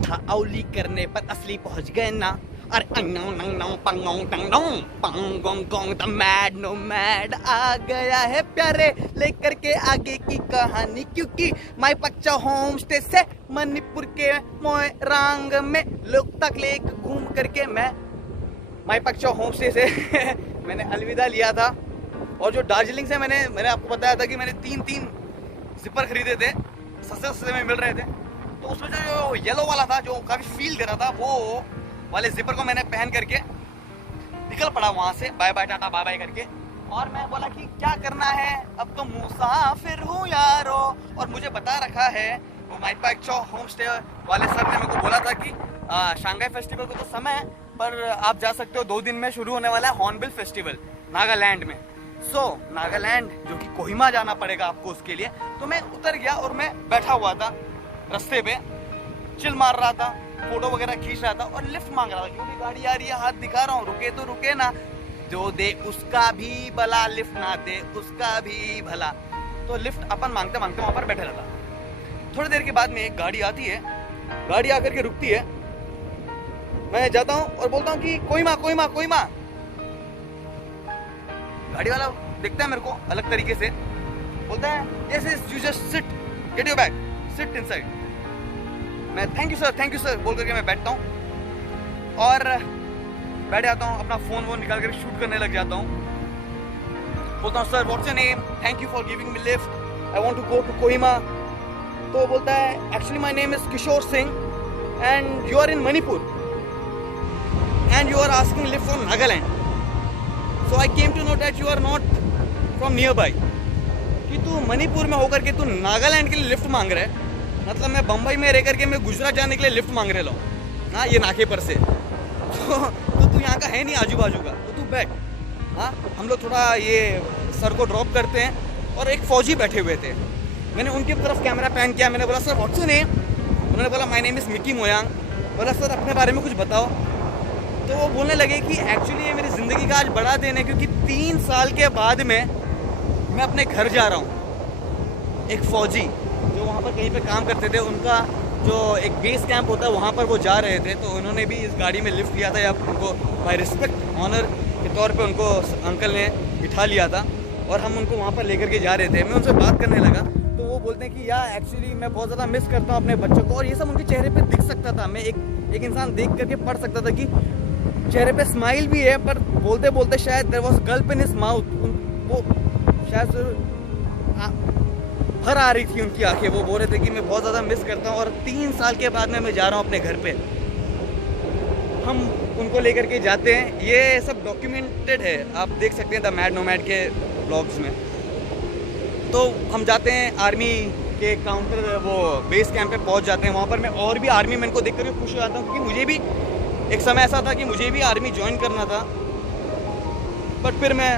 था औली करने पर असली पहुंच गए ना। अरे द मैड नो मैड आ गया है प्यारे, लेकर के आगे की कहानी, क्योंकि माई पक्चा होम स्टे से मणिपुर के मोइरांग में लोकतक लेक घूम करके मैं माई पक्चा होम स्टे से मैंने अलविदा लिया था। और जो दार्जिलिंग से मैंने आपको बताया था कि मैंने तीन जिपर खरीदे थे, सस्ते में मिल रहे थे। तो उसमें जो येलो वाला था जो काफ़ी फील दे रहा था, वो वाले जिपर को मैंने पहन करके निकल पड़ा वहाँ से, bye bye tata bye bye करके। और मैं बोला कि क्या करना है, अब तो मुसाफिर हूँ यारो। और मुझे बता रखा है वो माई पक्चा होम स्टे वाले सर ने मेरे को बोला था कि शंघाई फेस्टिवल को तो समय है, पर आप जा सकते हो 2 दिन में शुरू होने वाला है हॉर्नबिल फेस्टिवल नागालैंड में। नागालैंड जो कि कोहिमा जाना पड़ेगा आपको उसके लिए। तो मैं उतर गया और मैं बैठा हुआ था रास्ते पे, चिल मार रहा था, फोटो वगैरह खींच रहा था और लिफ्ट मांग रहा था। जो भी गाड़ी आ रही है हाथ दिखा रहा हूँ, रुके तो रुके ना, जो दे उसका भी भला, लिफ्ट ना दे उसका भी भला। तो लिफ्ट अपन मांगते मांगते वहां पर बैठे रहता। थोड़ी देर के बाद में एक गाड़ी आती है, गाड़ी आकर के रुकती है, मैं जाता हूँ और बोलता हूँ कि कोहिमा कोहिमा कोहिमा। गाड़ी वाला देखता है मेरे को अलग तरीके से, बोलता है yes yes you just sit, get your bag, sit inside. मैं थैंक यू सर बोल करके मैं बैठता हूँ और बैठ जाता हूँ, अपना फोन निकाल कर शूट करने लग जाता हूँ। बोलता हूँ sir what's your name, thank you for giving me lift, I want to go to Kohima. तो बोलता है actually my name is Kishore Singh and you are in Manipur and you are asking lift from Nagaland. So I came to know that you are not from nearby. कि तू मणिपुर में होकर के तू नागालैंड के लिए लिफ्ट मांग रहा है, मतलब मैं बम्बई में रह करके मैं गुजरात जाने के लिए लिफ्ट मांग रहा हूँ हाँ, ये नाके पर से। तो तू यहाँ का है नहीं आजू बाजू का, तो तू बैठ। हाँ, हम लोग थोड़ा ये सर को ड्रॉप करते हैं और एक फौजी बैठे हुए थे। मैंने उनकी तरफ कैमरा पैन किया, मैंने बोला सर व्हाट्स योर नेम। उन्होंने बोला माय नेम इज़ मिकी मोयांग। बोला सर अपने बारे में कुछ बताओ। तो वो बोलने लगे कि एक्चुअली ये मेरी ज़िंदगी का आज बड़ा दिन है, क्योंकि 3 साल के बाद में मैं अपने घर जा रहा हूँ। एक फ़ौजी जो वहाँ पर कहीं पे काम करते थे, उनका जो एक बेस कैंप होता है वहाँ पर वो जा रहे थे, तो उन्होंने भी इस गाड़ी में लिफ्ट लिया था, या उनको बाय रिस्पेक्ट ऑनर के तौर पे उनको अंकल ने बिठा लिया था और हम उनको वहाँ पर लेकर के जा रहे थे। मैं उनसे बात करने लगा तो वो बोलते हैं कि यार एक्चुअली मैं बहुत ज़्यादा मिस करता हूँ अपने बच्चों को। और ये सब उनके चेहरे पर दिख सकता था, मैं एक इंसान देख करके पढ़ सकता था कि चेहरे पे स्माइल भी है, पर बोलते बोलते शायद there was gulp in his mouth, वो शायद भर आ रही थी उनकी आंखें। वो बोल रहे थे कि मैं बहुत ज़्यादा मिस करता हूँ और 3 साल के बाद में मैं जा रहा हूँ अपने घर पे। हम उनको लेकर के जाते हैं, ये सब डॉक्यूमेंटेड है, आप देख सकते हैं द मैड नोमैड के ब्लॉग्स में। तो हम जाते हैं आर्मी के काउंटर, वो बेस कैंप पे पहुँच जाते हैं। वहाँ पर मैं और भी आर्मी मैन को देख कर खुश हो जाता हूँ, क्योंकि मुझे भी एक समय ऐसा था कि मुझे भी आर्मी ज्वाइन करना था। बट फिर मैं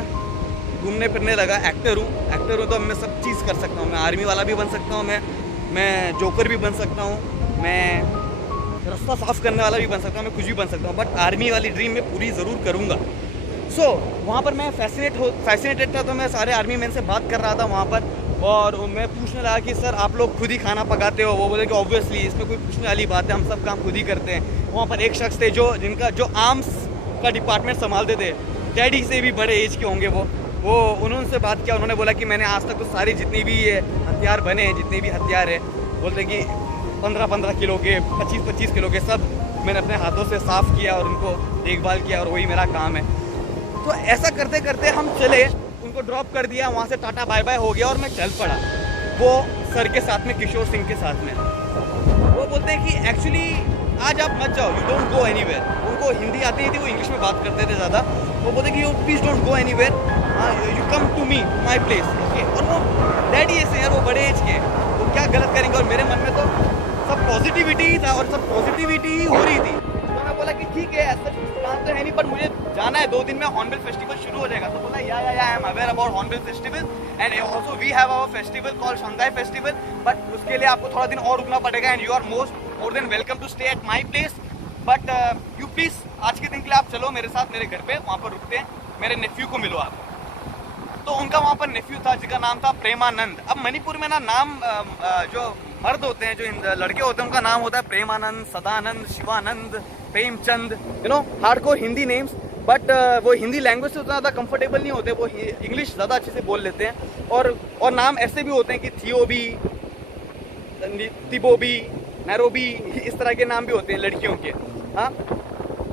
घूमने फिरने लगा। एक्टर हूँ तो मैं सब चीज़ कर सकता हूँ। मैं आर्मी वाला भी बन सकता हूँ, मैं जोकर भी बन सकता हूँ, मैं रास्ता साफ करने वाला भी बन सकता हूँ, मैं कुछ भी बन सकता हूँ। बट आर्मी वाली ड्रीम मैं पूरी ज़रूर करूँगा। वहाँ पर मैं फैसिनेटेड था, तो मैं सारे आर्मी मैन से बात कर रहा था वहाँ पर। और मैं पूछने लगा कि सर आप लोग खुद ही खाना पकाते हो? वो बोले कि ऑब्वियसली, इसमें कोई पूछने वाली बात है, हम सब काम खुद ही करते हैं। वहाँ पर एक शख्स थे जो आर्म्स का डिपार्टमेंट संभालते थे, डैडी से भी बड़े एज के होंगे वो उन्होंने बात किया। उन्होंने बोला कि मैंने आज तक तो सारी जितनी भी हथियार बने हैं, जितने भी हथियार है, बोलते कि 15-15 किलो के, 25-25 किलो के, सब मैंने अपने हाथों से साफ़ किया और उनको देखभाल किया, और वही मेरा काम है। तो ऐसा करते करते हम चले, उनको ड्रॉप कर दिया, वहाँ से टाटा बाय बाय हो गया और मैं चल पड़ा वो सर के साथ में, किशोर सिंह के साथ में। वो बोलते हैं कि एक्चुअली आज आप मत जाओ, यू डोंट गो एनीवेयर। उनको हिंदी आती नहीं थी, वो इंग्लिश में बात करते थे ज़्यादा। वो बोलते कि you please don't go anywhere, you come to me, my place. और वो डैडी ऐसे यार, वो बड़े एज के, वो क्या गलत करेंगे। और मेरे मन में तो सब पॉजिटिविटी ही था और सब पॉजिटिविटी ही हो रही थी। तो मैं बोला कि ठीक है, ऐसा प्लान तो है नहीं, पर मुझे जाना है, 2 दिन में हॉर्नबिल फेस्टिवल शुरू हो जाएगा। तो बोला yeah I am aware about Hornbill Festival and also we have our festival called Sangai festival, but उसके लिए आपको थोड़ा दिन और रुकना पड़ेगा and you are more than welcome to stay at my place. But you please आज के दिन के लिए आप चलो मेरे साथ, मेरे घर पे, वहाँ पर रुकते हैं, मेरे नेफ्यू को मिलो आप। तो उनका वहाँ पर नेफ्यू था जिसका नाम था प्रेमानंद। अब मणिपुर में ना नाम जो मर्द होते हैं, जो लड़के होते हैं, उनका नाम होता है Premanand, Sadanand, Shivanand, Premchand, you know hardcore Hindi names. But वो हिंदी लैंग्वेज से उतना ज़्यादा कंफर्टेबल नहीं होते, वो इंग्लिश ज़्यादा अच्छे से बोल लेते हैं। और नाम ऐसे भी होते हैं कि थियोबी, तिबोबी, नैरोबी, इस तरह के नाम भी होते हैं लड़कियों के। हाँ,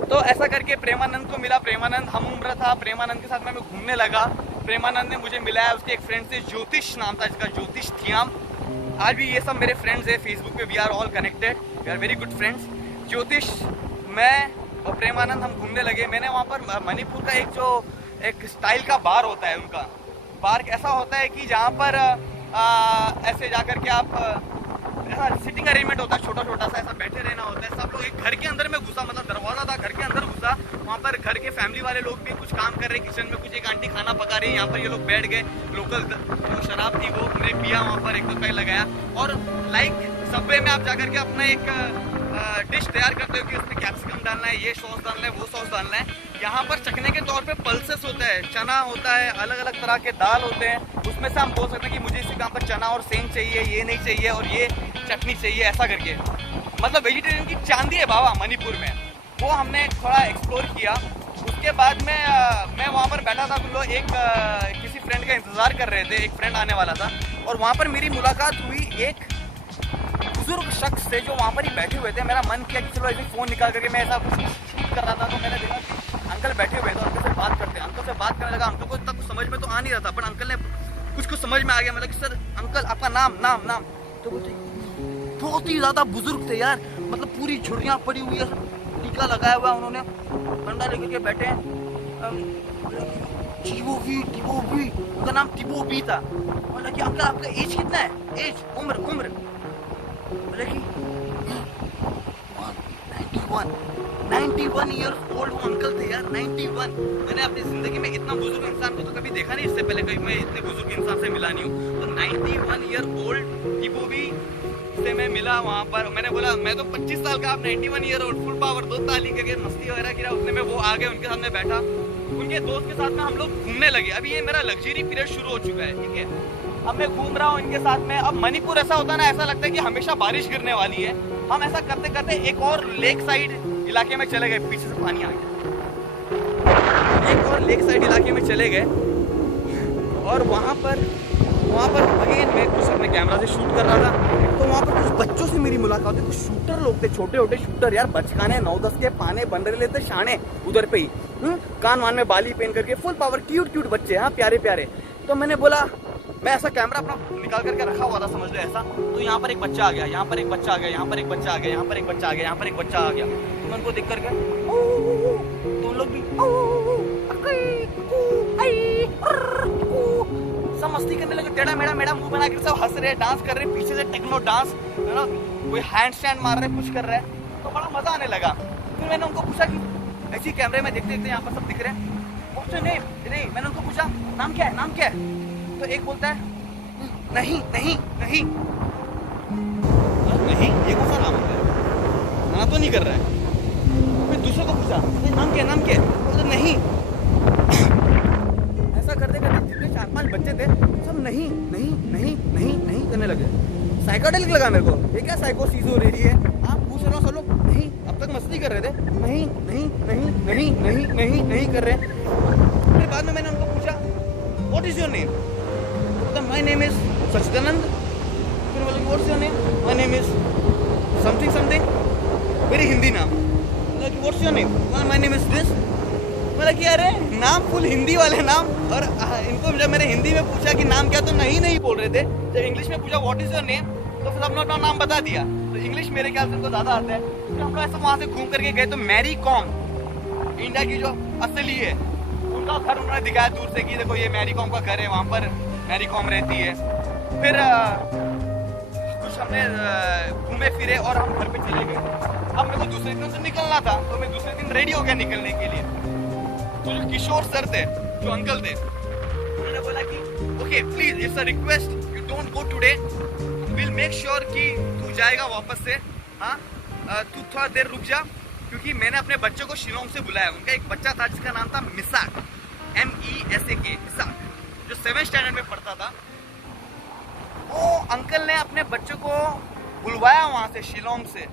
तो ऐसा करके प्रेमानंद को मिला। प्रेमानंद हम उम्र था, प्रेमानंद के साथ मैं घूमने लगा। प्रेमानंद ने मुझे मिलाया उसके एक फ्रेंड से, ज्योतिष नाम था जिसका, ज्योतिष थियाम। आज भी ये सब मेरे फ्रेंड्स हैं फेसबुक पे, we are all connected, we are very good friends. Jyotish, मैं और प्रेमानंद हम घूमने लगे। मैंने वहाँ पर मणिपुर का एक स्टाइल का बार होता है, उनका बार ऐसा होता है कि जहाँ पर ऐसे जा कर के आप सिटिंग अरेंजमेंट होता है, छोटा छोटा सा, ऐसा बैठे रहना होता है। सब लोग एक घर के अंदर में घुसा, मतलब दरवाजा था, घर के अंदर घुसा। वहाँ पर घर के फैमिली वाले लोग भी कुछ काम कर रहे हैं किचन में, कुछ एक आंटी खाना पका रही है, यहाँ पर ये लोग बैठ गए। लोकल जो शराब थी वो हमने पिया, वहाँ पर एक दो पैक लगाया। और लाइक सबवे में आप जाकर के अपना एक डिश तैयार करते हो कि उसमें कैप्सिकम डालना है, ये सॉस डालना है, वो सॉस डालना है। यहाँ पर चखने के तौर पे पल्सेस होता है, चना होता है, अलग अलग तरह के दाल होते हैं। उसमें से हम बोल सकते हैं कि मुझे इसी काम पर चना और सेंग चाहिए, ये नहीं चाहिए, और ये चटनी चाहिए, ऐसा करके। मतलब वेजिटेरियन की चांदी है बाबा मणिपुर में। वो हमने थोड़ा एक्सप्लोर किया। उसके बाद में मैं वहाँ पर बैठा था, लोग किसी फ्रेंड का इंतज़ार कर रहे थे, एक फ्रेंड आने वाला था। और वहाँ पर मेरी मुलाकात हुई एक बुजुर्ग शख्स से, जो वहाँ पर ही बैठे हुए थे। मेरा मन किया कि चलो ऐसे फ़ोन निकाल करके मैं ऐसा कुछ शूट कर रहा था, तो मैंने देखा कि अंकल बैठे हुए थे, अंकल से बात करते हैं। अंकल से बात करने लगा, अंकल को तब समझ में तो आ नहीं रहा था, बट अंकल ने कुछ समझ में आ गया। मतलब कि सर अंकल आपका नाम नाम नाम, तो बोलते बहुत ही ज़्यादा बुजुर्ग थे यार, मतलब पूरी झुर्रियाँ पड़ी हुई है, टीका लगाया हुआ उन्होंने, डंडा लेकर के बैठे हैं। टिबोबी, उनका नाम टिबोबी था। बोला कि अंकल आपका एज कितना है, एज, उम्र? बोला कि 91 ईयर्स ओल्ड वो अंकल थे यार, 91। मैंने अपनी जिंदगी में इतना बुजुर्ग इंसान को तो कभी देखा नहीं, इससे पहले कभी मैं इतने बुजुर्ग इंसान से मिला नहीं हूँ। तो 91 ईयर ओल्ड टिबोबी से मैं मिला वहाँ पर। मैंने बोला मैं तो 25 साल का, आप 91 ईयर ओल्ड, फुल पावर, 2 ताली करके मस्ती वगैरह किया। उतने में वो आ गए, उनके सामने बैठा, उनके दोस्त के साथ में हम लोग घूमने लगे। अभी ये मेरा लग्जरी पीरियड शुरू हो चुका है, ठीक है। अब मैं घूम रहा हूँ इनके साथ में। अब मणिपुर ऐसा होता है ना, ऐसा लगता है कि हमेशा बारिश गिरने वाली है। हम ऐसा करते करते एक और लेक साइड इलाके में चले गए, पीछे से पानी आ गया। एक और लेक साइड इलाके में चले गए, और वहाँ पर अगेन मैं कुछ अपने कैमरा से शूट कर रहा था। तो वहाँ पर कुछ बच्चों से मेरी मुलाकात हुई। कुछ शूटर लोग थे, छोटे छोटे शूटर यार, बचकाने 9-10 के पाने बन रहे थे, शाने उधर पे ही, कान वान में बाली पहन करके, फुल पावर, क्यूट बच्चे, हाँ प्यारे प्यारे। तो मैंने बोला, मैं ऐसा कैमरा अपना निकाल करके रखा हुआ था, समझ लो ऐसा। तो यहाँ पर एक बच्चा आ गया, यहाँ पर एक बच्चा आ गया, यहाँ पर एक बच्चा आ गया, यहाँ पर एक बच्चा आ गया, यहाँ पर एक बच्चा आ गया। तो मैं उनको देख करके, तो उन लोग भी सब मस्ती करने लगे, टेढ़ा मेढ़ा मुंह बना के सब हंस रहे, डांस कर रहे, पीछे से टेक्नो डांस, कोई हैंड स्टैंड मार रहे, कुछ कर रहे हैं। तो बड़ा मजा आने लगा। फिर मैंने उनको पूछा कि ऐसी कैमरे में देखते देखते यहाँ पर सब दिख रहे हैं, नहीं। मैंने उनको पूछा नाम क्या है? तो एक बोलता है नहीं, ये कौन सा नाम होता है, मना तो नहीं कर रहा है। फिर दूसरे को पूछा नाम क्या है? बोलते नहीं। ऐसा करते जितने 4-5 बच्चे थे सब नहीं करने लगे। साइकोडेलिक लगा मेरे को, ये क्या साइकोसिस हो रही है। आप पूछ रहे हो, सब लोग नहीं, अब तक मस्ती कर रहे थे, नहीं कर रहे। फिर बाद में मैंने उनको पूछा what is your name? My name is Sachidanand. फिर बोला कि what's your name? My name is something. मेरी हिंदी नाम। बोला कि what's your name? My name is this. बोला कि अरे नाम फुल हिंदी वाले नाम। और इनको जब मैंने हिंदी में पूछा कि नाम क्या, तो नहीं बोल रहे थे। जब इंग्लिश में पूछा व्हाट इज योर नेम, तो फिर सबने अपना नाम बता दिया। तो इंग्लिश मेरे ख्याल से उनको ज़्यादा आता है। फिर हम लोग ऐसा वहाँ से घूम करके गए, तो मैरी कॉम, इंडिया की जो असली है, उनका घर उन्होंने दिखाया दूर से कि देखो ये मैरी कॉम का घर है, वहाँ पर मैरी कॉम रहती है। फिर कुछ हमने घूमे फिरे और हम घर पे चले गए। अब मेरे को दूसरे दिन से निकलना था, तो मैं दूसरे दिन रेडी हो गया निकलने के लिए। तो जो किशोर सर थे, जो अंकल थे, उन्होंने बोला कि okay please, it's a request, you don't go today, will make sure कि तू जाएगा वापस से। हाँ, तू थोड़ा देर रुक जा, क्योंकि मैंने अपने बच्चों को शिलोंग से बुलाया। उनका एक बच्चा था जिसका नाम था मिसाक, MESAK, मिसाक, जो 7th स्टैंडर्ड में पढ़ता था। वो अंकल ने अपने बच्चों को बुलवाया वहाँ से, शिलोंग से,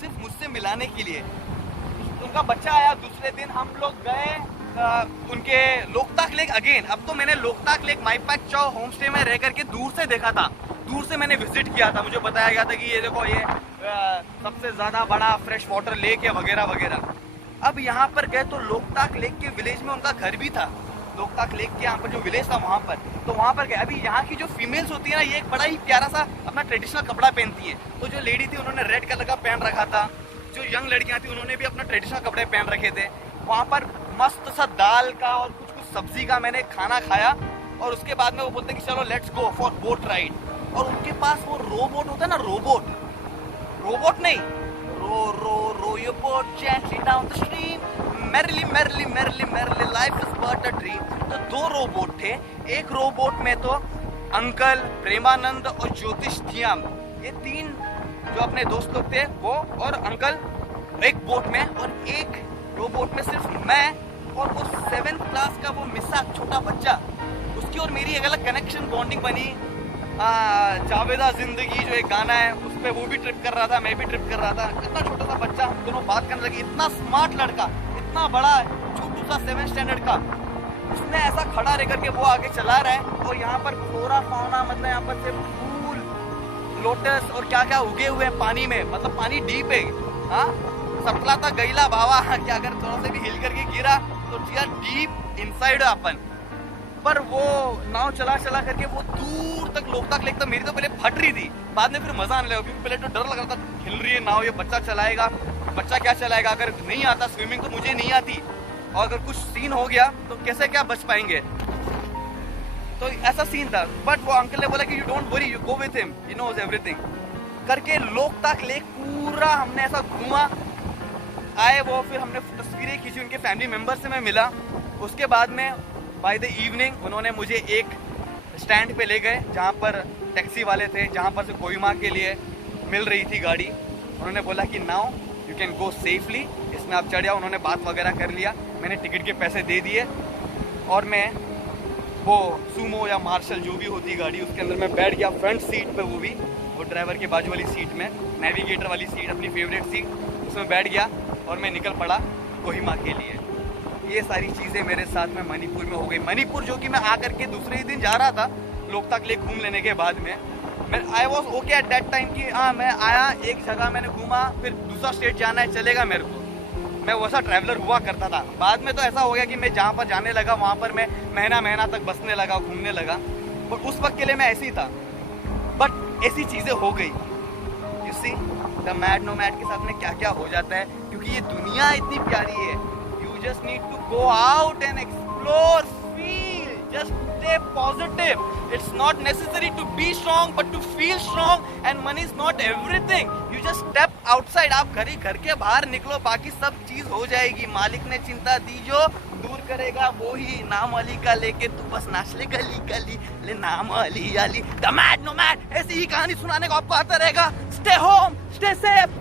सिर्फ मुझसे मिलाने के लिए। उनका बच्चा आया दूसरे दिन, हम लोग गए उनके लोकताक लेक अगेन। अब तो मैंने लोकताक लेक माईपैक चौ होम स्टे में रह करके दूर से देखा था, दूर से मैंने विजिट किया था। मुझे बताया गया था कि ये देखो ये सबसे ज़्यादा बड़ा फ्रेश वाटर लेक है वगैरह वगैरह। अब यहाँ पर गए तो लोकताक लेक के विलेज में उनका घर भी था, लोकताक लेक के यहाँ पर जो विलेज था वहाँ पर, तो वहाँ पर गए। अभी यहाँ की जो फीमेल्स होती है ना, ये एक बड़ा ही प्यारा सा अपना ट्रेडिशनल कपड़ा पहनती है। तो जो लेडी थी उन्होंने रेड कलर का पहन रखा था, जो यंग लड़कियाँ थी उन्होंने भी अपना ट्रेडिशनल कपड़े पहन रखे थे। वहाँ पर मस्त सा दाल का और कुछ कुछ सब्जी का मैंने खाना खाया, और उसके बाद में वो बोलते कि चलो let's go for boat ride. और उनके पास वो रोबोट होता है ना, रोबोट नहीं, row your boat gently down the stream, merrily merrily merrily merrily life is but a dream। तो दो रोबोट थे, एक रोबोट में तो अंकल, प्रेमानंद और ज्योतिष धियाम, ये तीन जो अपने दोस्त लोग थे वो और अंकल एक बोट में, और एक रोबोट में सिर्फ मैं और वो 7th क्लास का वो मिसाक छोटा बच्चा। उसकी और मेरी एक अलग कनेक्शन बॉन्डिंग बनी। जावेदा जिंदगी जो एक गाना है उस पर वो भी ट्रिप कर रहा था, मैं भी ट्रिप कर रहा था। इतना छोटा सा बच्चा, हम दोनों बात करने लगे। इतना स्मार्ट लड़का, इतना बड़ा छोटू सा 7th स्टैंडर्ड का, उसने ऐसा खड़ा रह करके वो आगे चला रहा है। और यहाँ पर फ्लोरा फाउना, मतलब यहाँ पर सिर्फ फूल, लोटस और क्या क्या उगे हुए हैं पानी में, मतलब पानी डीप है। हाँ, सपला था गईला बाबा कि अगर थोड़ा सा भी हिल करके गिरा तो डीप इनसाइड अपन। पर वो नाव चला करके वो दूर तक लोकताक लेक तक, मेरी तो पहले फट रही थी, बाद में फिर मजा आने लगा, क्योंकि पहले तो डर लग रहा था, हिल रही है नाव, ये बच्चा चलाएगा, बच्चा क्या चलाएगा, अगर नहीं आता स्विमिंग तो मुझे नहीं आती, और अगर कुछ सीन हो गया तो कैसे क्या बच पाएंगे। तो ऐसा सीन था। बट वो अंकल ने बोला कि you don't worry, you go with him, he knows everything करके लोकताक लेक पूरा हमने ऐसा घूमा। आए वो, फिर हमने तस्वीरें खींची, उनके फैमिली मेम्बर से मैं मिला। उसके बाद में बाय द इवनिंग उन्होंने मुझे एक स्टैंड पे ले गए जहाँ पर टैक्सी वाले थे, जहाँ पर से कोहिमा के लिए मिल रही थी गाड़ी। उन्होंने बोला कि now you can go safely, इसमें आप चढ़ जाओ। उन्होंने बात वगैरह कर लिया, मैंने टिकट के पैसे दे दिए, और मैं वो सूमो या मार्शल जो भी होती गाड़ी उसके अंदर मैं बैठ गया, फ्रंट सीट पे, वो भी वो ड्राइवर के बाजू वाली सीट में, नेविगेटर वाली सीट, अपनी फेवरेट सीट, उसमें बैठ गया और मैं निकल पड़ा कोहिमा के लिए। ये सारी चीज़ें मेरे साथ में मणिपुर में हो गई। मणिपुर जो कि मैं आकर के दूसरे ही दिन जा रहा था लोकताक लेक घूम लेने के बाद में, मैं I was okay at that time कि हाँ मैं आया, एक जगह मैंने घूमा, फिर दूसरा स्टेट जाना है, चलेगा मेरे को। मैं वैसा ट्रैवलर हुआ करता था। बाद में तो ऐसा हो गया कि मैं जहाँ पर जाने लगा वहाँ पर मैं महीना तक बसने लगा, घूमने लगा। बट उस वक्त के लिए मैं ऐसी था, बट ऐसी चीज़ें हो गई। You see the mad no mad के साथ में क्या क्या हो जाता है, क्योंकि ये दुनिया इतनी प्यारी है। You just need to go out and explore, feel, just stay positive. It's not necessary to be strong, but to feel strong, and money is not everything. You just step outside. आप घर के बाहर निकलो, बाकी सब चीज हो जाएगी। मालिक ने चिंता दी जो दूर करेगा वो ही, नाम अली का लेके तू बस नाच ले गली गली, ले नाम Ali Ali. The mad no mad, ऐसी ही कहानी सुनाने को आपको आता रहेगा। Stay home, stay safe.